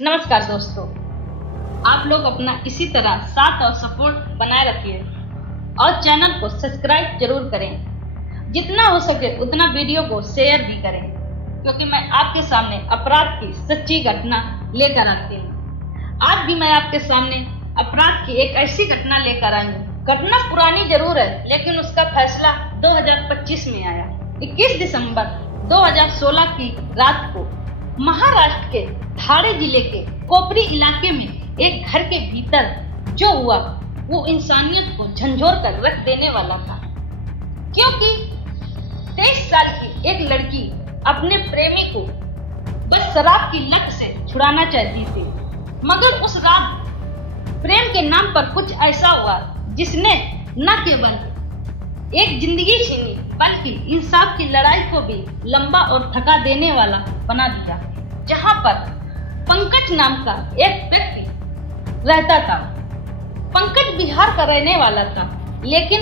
नमस्कार दोस्तों, आप लोग अपना इसी तरह साथ और सपोर्ट बनाए रखिए और चैनल को सब्सक्राइब जरूर करें। जितना हो सके उतना वीडियो को शेयर भी करें, क्योंकि मैं आपके सामने अपराध की सच्ची घटना लेकर आती हूँ। आज भी मैं आपके सामने अपराध की एक ऐसी घटना लेकर आई हूँ। घटना पुरानी जरूर है, लेकिन उसका फैसला 2025 में आया। 21 दिसंबर 2016 की रात को महाराष्ट्र के ठाणे जिले के कोपरी इलाके में एक घर के भीतर जो हुआ वो इंसानियत को झंझोर कर रख देने वाला था। क्योंकि 23 साल की एक लड़की अपने प्रेमी को बस शराब की लत से छुड़ाना चाहती थी, मगर उस रात प्रेम के नाम पर कुछ ऐसा हुआ जिसने न केवल एक जिंदगी छीनी बल्कि इंसाफ की लड़ाई को भी लंबा और थका देने वाला बना दिया। जहां पर पंकज नाम का एक व्यक्ति रहता था। पंकज बिहार का रहने वाला था, लेकिन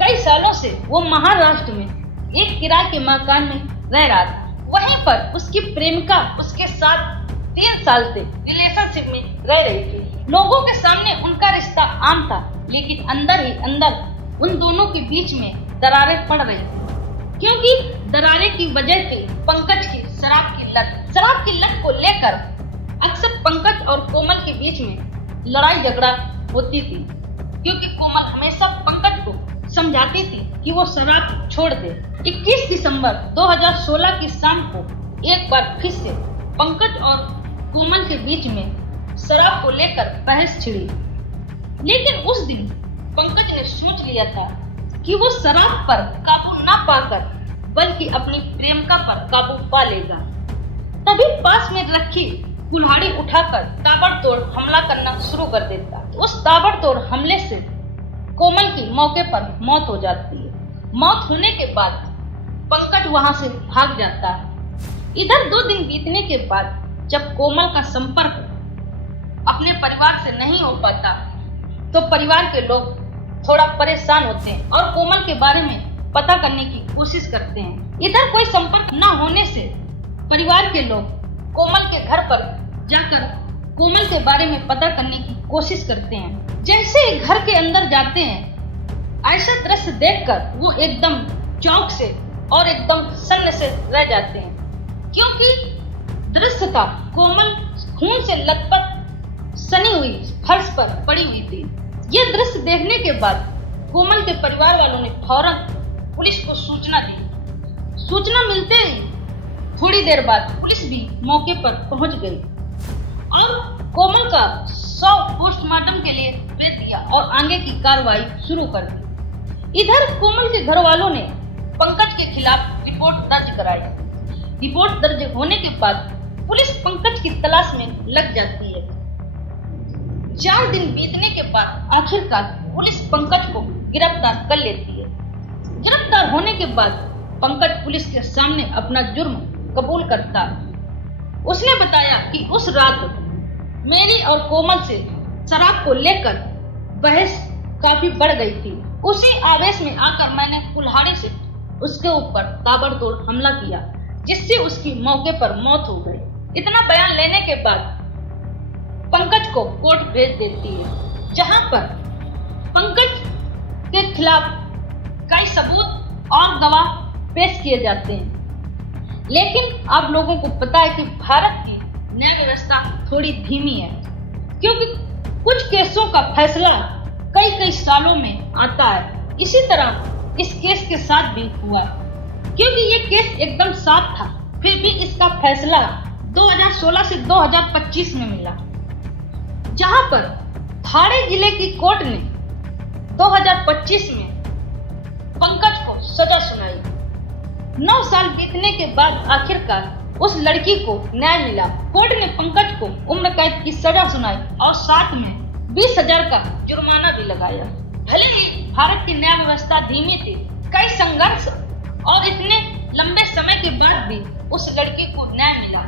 कई सालों से वो महाराष्ट्र में एक किराए के मकान में रह रहा था। वहीं पर उसकी प्रेमिका उसके साथ 3 साल से रिलेशनशिप में रह रही थी। लोगों के सामने उनका रिश्ता आम था, लेकिन अंदर ही अंदर उन दोनों के बीच में दरारें पड़ रही थी। क्योंकि दरारें की वजह थी पंकज की शराब की लत। शराब की लत को लेकर अक्सर पंकज और कोमल के बीच में लड़ाई झगड़ा होती थी, क्योंकि कोमल हमेशा पंकज को समझाती थी कि वो शराब छोड़ दे। 21 दिसंबर 2016 की शाम को एक बार फिर से पंकज और कोमल के बीच में शराब को लेकर बहस छिड़ी। लेकिन उस दिन पंकज ने सोच लिया था कि वो शराब पर काबू ना पाकर बल्कि अपनी प्रेमिका पर काबू पा लेगा। तभी पास में रखी कुल्हाड़ी उठाकर ताबड़तोड़ हमला करना शुरू कर देता। उस ताबड़तोड़ हमले से कोमल की मौके पर मौत हो जाती है। मौत होने के बाद पंकज वहां से भाग जाता है। इधर 2 दिन बीतने के बाद जब कोमल का संपर्क अपने परिवार से नहीं हो पाता, तो परिवार के लोग थोड़ा परेशान होते हैं और कोमल के बारे में पता करने की कोशिश करते हैं। इधर कोई संपर्क न होने से परिवार के लोग कोमल के घर पर जाकर कोमल के बारे में पता करने की कोशिश करते हैं। जैसे ही घर के अंदर जाते हैं, ऐसा दृश्य देखकर वो एकदम चौंक से और एकदम सन्न से रह जाते हैं, क्योंकि दृश्य था कोमल खून से लथपथ सनी हुई फर्श पर पड़ी हुई थी। यह दृश्य देखने के बाद कोमल के परिवार वालों ने फौरन पुलिस को सूचना दी। सूचना मिलते ही थोड़ी देर बाद पुलिस भी मौके पर पहुंच गई और कोमल का शव पोस्टमार्टम के लिए भेज दिया और आगे की कार्रवाई शुरू कर दी। इधर कोमल के घर वालों ने पंकज के खिलाफ रिपोर्ट दर्ज कराई। रिपोर्ट दर्ज होने के बाद पुलिस पंकज की तलाश में लग जाती है। 4 दिन बीतने के बाद आखिरकार पुलिस पंकज को गिरफ्तार कर लेती है। गिरफ्तार होने के बाद पंकज पुलिस के सामने अपना जुर्म कबूल करता है। उसने बताया कि उस रात मेरी और कोमल से शराब को लेकर बहस काफी बढ़ गई थी। उसी आवेश में आकर मैंने कुल्हाड़ी से उसके ऊपर ताबड़तोड़ हमला किया, जिससे उसकी मौके पर मौत हो गई। इतना बयान लेने के बाद पंकज को कोर्ट भेज देती है, जहां पर पंकज के खिलाफ कई सबूत और गवाह पेश किए जाते हैं। लेकिन आप लोगों को पता है कि भारत की न्याय व्यवस्था थोड़ी धीमी है, क्योंकि कुछ केसों का फैसला कई सालों में आता है। इसी तरह इस केस के साथ भी हुआ, क्योंकि ये केस एकदम साफ था, फिर भी इसका फैसला 2016 से 2025 में मिला, जहां पर ठाणे जिले की कोर्ट ने 2025 में पंकज को सजा सुनाई। 9 साल बीतने के बाद आखिरकार उस लड़की को न्याय मिला। कोर्ट ने पंकज को उम्र कैद की सजा सुनाई और साथ में 20,000 का जुर्माना भी लगाया। भले ही भारत की न्याय व्यवस्था धीमी थी, कई संघर्ष और इतने लंबे समय के बाद भी उस लड़की को न्याय मिला।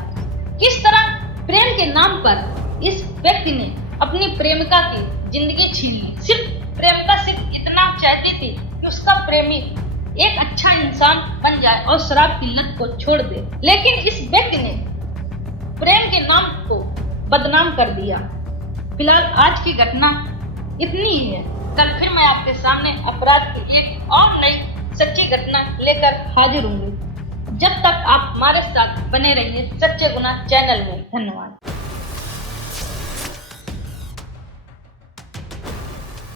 किस तरह प्रेम के नाम पर इस व्यक्ति ने अपनी प्रेमिका की जिंदगी छीन ली। प्रेमिका सिर्फ इतना चाहती थी कि उसका प्रेमी एक अच्छा इंसान बन जाए और शराब की लत को छोड़ दे, लेकिन इस व्यक्ति ने प्रेम के नाम को बदनाम कर दिया। फिलहाल आज की घटना इतनी ही है। कल फिर मैं आपके सामने अपराध की एक और नई सच्ची घटना लेकर हाजिर होंगी। जब तक आप हमारे साथ बने रहिए सच्चे गुना चैनल में। धन्यवाद।